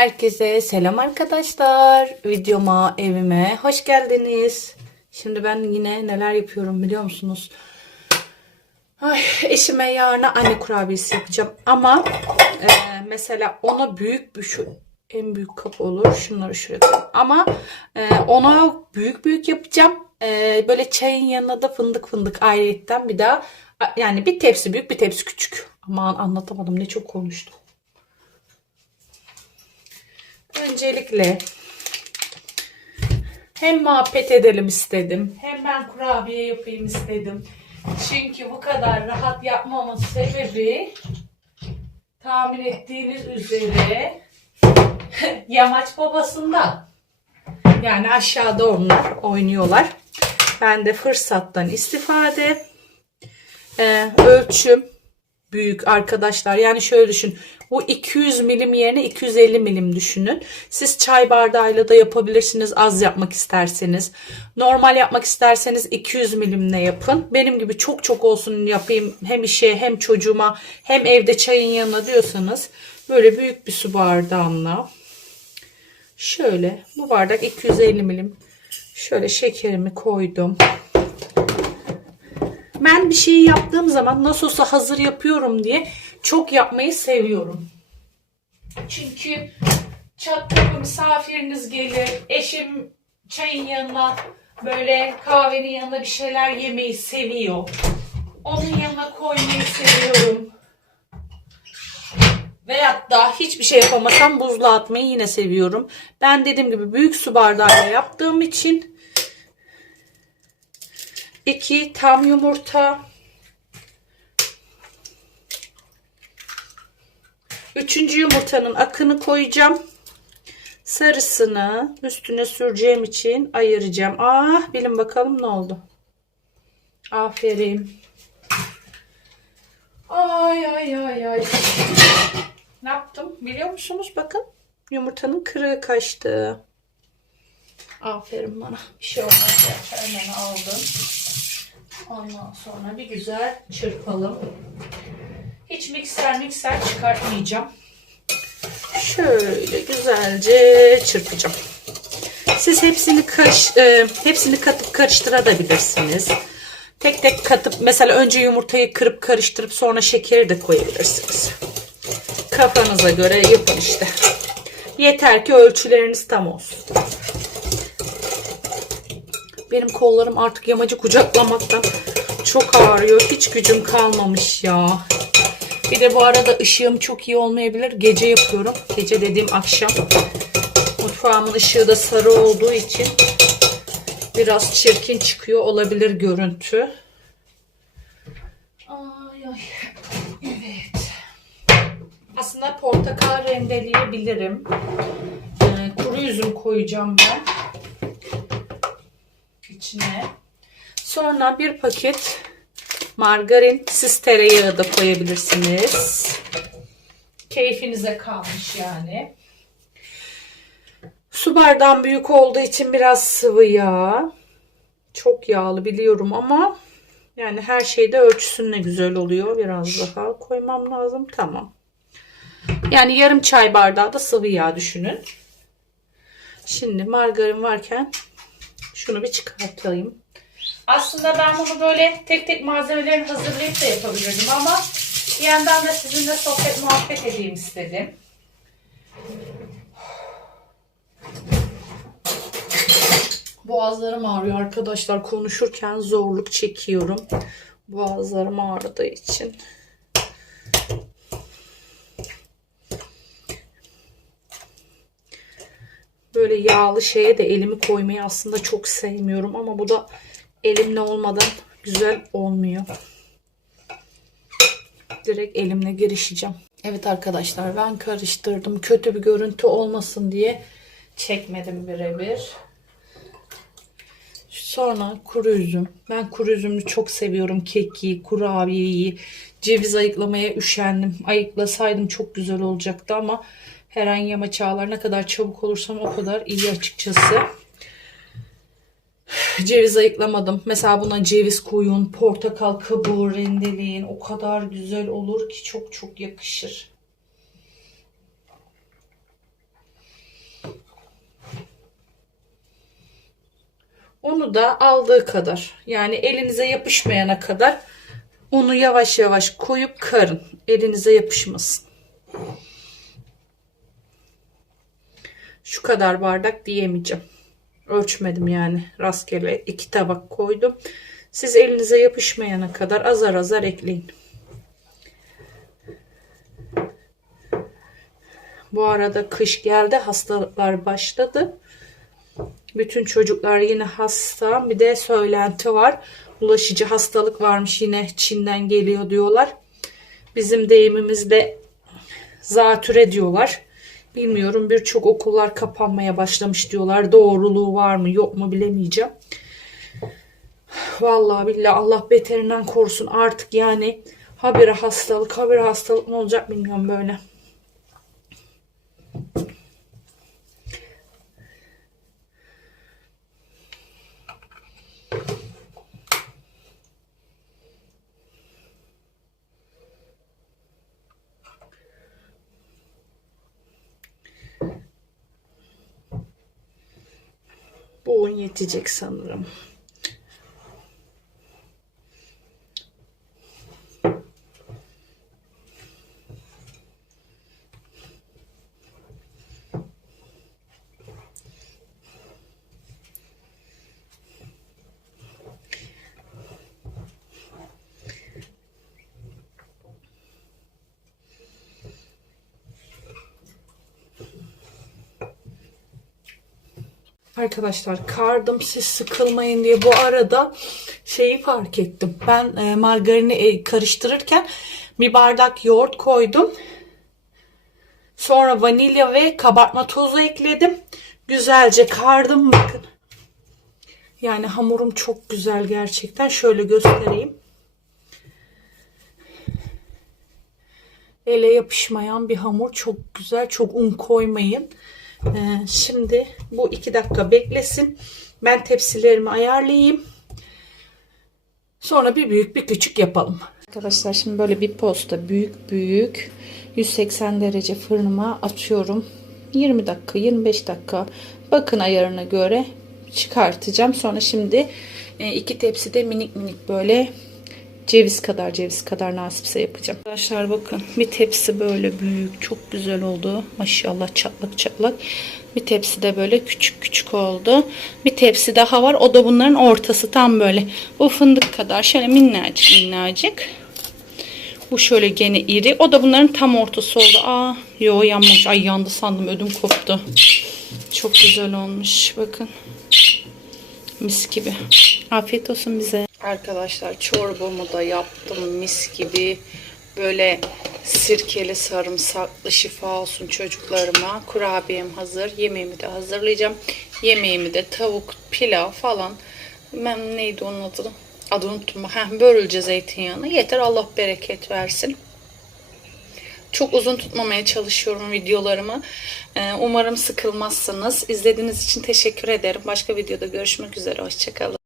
Herkese selam arkadaşlar. Videoma, evime hoş geldiniz. Şimdi ben yine neler yapıyorum biliyor musunuz? Ay, eşime yarına anne kurabiyesi yapacağım. Ama e, mesela ona büyük bir şu en büyük kap olur. Şunları şuraya koyayım. Ama e, ona büyük büyük yapacağım. E, böyle çayın yanına da fındık fındık ayrıyetten bir daha. Yani bir tepsi büyük bir tepsi küçük. Aman anlatamadım ne çok konuştum. Öncelikle hem muhabbet edelim istedim. Hem ben kurabiye yapayım istedim. Çünkü bu kadar rahat yapmamın sebebi tahmin ettiğiniz üzere yamaç babasında. Yani aşağıda onlar oynuyorlar. Ben de fırsattan istifade e, ölçüm büyük arkadaşlar. Yani şöyle düşün. Bu 200 milim yerine 250 milim düşünün. Siz çay bardağıyla da yapabilirsiniz az yapmak isterseniz. Normal yapmak isterseniz 200 milimle yapın. Benim gibi çok çok olsun yapayım hem işe hem çocuğuma hem evde çayın yanına diyorsanız böyle büyük bir su bardağımla şöyle bu bardak 250 milim şöyle şekerimi koydum. Ben bir şeyi yaptığım zaman nasıl olsa hazır yapıyorum diye çok yapmayı seviyorum. Çünkü çat misafiriniz gelir, eşim çayın yanına böyle kahvenin yanına bir şeyler yemeyi seviyor. Onun yanına koymayı seviyorum. Veyahut da hiçbir şey yapamasam buzluğa atmayı yine seviyorum. Ben dediğim gibi büyük su bardağıyla yaptığım için 2 tam yumurta. Üçüncü yumurtanın akını koyacağım. Sarısını üstüne süreceğim için ayıracağım. Ah bilin bakalım ne oldu. Aferin. Ay ay ay ay. Ne yaptım biliyor musunuz? Bakın yumurtanın kırığı kaçtı. Aferin bana. Bir şey olmaz. Hemen aldım. Ondan sonra bir güzel çırpalım. Hiç mikser mikser çıkartmayacağım. Şöyle güzelce çırpacağım. Siz hepsini karış, e, hepsini katıp karıştırabilirsiniz. Tek tek katıp mesela önce yumurtayı kırıp karıştırıp sonra şekeri de koyabilirsiniz. Kafanıza göre yapın işte. Yeter ki ölçüleriniz tam olsun. Benim kollarım artık yamacı kucaklamaktan çok ağrıyor. Hiç gücüm kalmamış ya. Bir de bu arada ışığım çok iyi olmayabilir. Gece yapıyorum. Gece dediğim akşam. Mutfağımın ışığı da sarı olduğu için biraz çirkin çıkıyor olabilir görüntü. Ay ay. Evet. Aslında portakal rendeleyebilirim. Ee, kuru üzüm koyacağım ben içine. Sonra bir paket margarin, siz tereyağı da koyabilirsiniz. Keyfinize kalmış yani. Su bardağım büyük olduğu için biraz sıvı yağ. Çok yağlı biliyorum ama yani her şeyde ölçüsünle güzel oluyor. Biraz daha koymam lazım. Tamam. Yani yarım çay bardağı da sıvı yağ düşünün. Şimdi margarin varken şunu bir çıkartayım. Aslında ben bunu böyle tek tek malzemelerini hazırlayıp da yapabilirdim ama bir yandan da sizinle sohbet muhabbet edeyim istedim. Boğazlarım ağrıyor arkadaşlar. Konuşurken zorluk çekiyorum. Boğazlarım ağrıdığı için. Böyle yağlı şeye de elimi koymayı aslında çok sevmiyorum ama bu da elimle olmadan güzel olmuyor. Direkt elimle girişeceğim. Evet arkadaşlar ben karıştırdım. Kötü bir görüntü olmasın diye çekmedim birebir. Sonra kuru üzüm. Ben kuru üzümü çok seviyorum. Keki, kurabiyeyi, ceviz ayıklamaya üşendim. Ayıklasaydım çok güzel olacaktı ama her an yama çağlar ne kadar çabuk olursam o kadar iyi açıkçası. Ceviz ayıklamadım. Mesela buna ceviz koyun, portakal kabuğu rendeleyin. O kadar güzel olur ki çok çok yakışır. Onu da aldığı kadar yani elinize yapışmayana kadar onu yavaş yavaş koyup karın. Elinize yapışmasın. Şu kadar bardak diyemeyeceğim. Ölçmedim yani. Rastgele iki tabak koydum. Siz elinize yapışmayana kadar azar azar ekleyin. Bu arada kış geldi. Hastalıklar başladı. Bütün çocuklar yine hasta. Bir de söylenti var. Bulaşıcı hastalık varmış yine Çin'den geliyor diyorlar. Bizim deyimimizde zatüre diyorlar. Bilmiyorum birçok okullar kapanmaya başlamış diyorlar. Doğruluğu var mı yok mu bilemeyeceğim. Vallahi billahi Allah beterinden korusun artık yani habire hastalık habire hastalık ne olacak bilmiyorum böyle. Bu un yetecek sanırım. Arkadaşlar kardım siz sıkılmayın diye bu arada şeyi fark ettim. Ben e, margarini e, karıştırırken bir bardak yoğurt koydum. Sonra vanilya ve kabartma tozu ekledim. Güzelce kardım bakın. Yani hamurum çok güzel gerçekten. Şöyle göstereyim. Ele yapışmayan bir hamur. Çok güzel. Çok un koymayın. Ee, şimdi bu iki dakika beklesin. Ben tepsilerimi ayarlayayım. Sonra bir büyük bir küçük yapalım. Arkadaşlar şimdi böyle bir posta büyük büyük 180 derece fırınıma atıyorum. 20 dakika 25 dakika bakın ayarına göre çıkartacağım. Sonra şimdi e, iki tepside minik minik böyle ceviz kadar ceviz kadar nasipse yapacağım. Arkadaşlar bakın bir tepsi böyle büyük çok güzel oldu. Maşallah çatlak çatlak. Bir tepsi de böyle küçük küçük oldu. Bir tepsi daha var. O da bunların ortası tam böyle. Bu fındık kadar şöyle minnacık minnacık. Bu şöyle gene iri. O da bunların tam ortası oldu. Aa, yo yanmamış. Ay yandı sandım. Ödüm koptu. Çok güzel olmuş. Bakın. Mis gibi. Afiyet olsun bize. Arkadaşlar çorbamı da yaptım mis gibi. Böyle sirkeli sarımsaklı şifa olsun çocuklarıma. Kurabiyem hazır. Yemeğimi de hazırlayacağım. Yemeğimi de tavuk, pilav falan. Ben neydi onun adı? Adını unuttum. Heh, börülce zeytinyağını. Yeter Allah bereket versin. Çok uzun tutmamaya çalışıyorum videolarımı. Ee, Umarım sıkılmazsınız. İzlediğiniz için teşekkür ederim. Başka videoda görüşmek üzere. Hoşçakalın.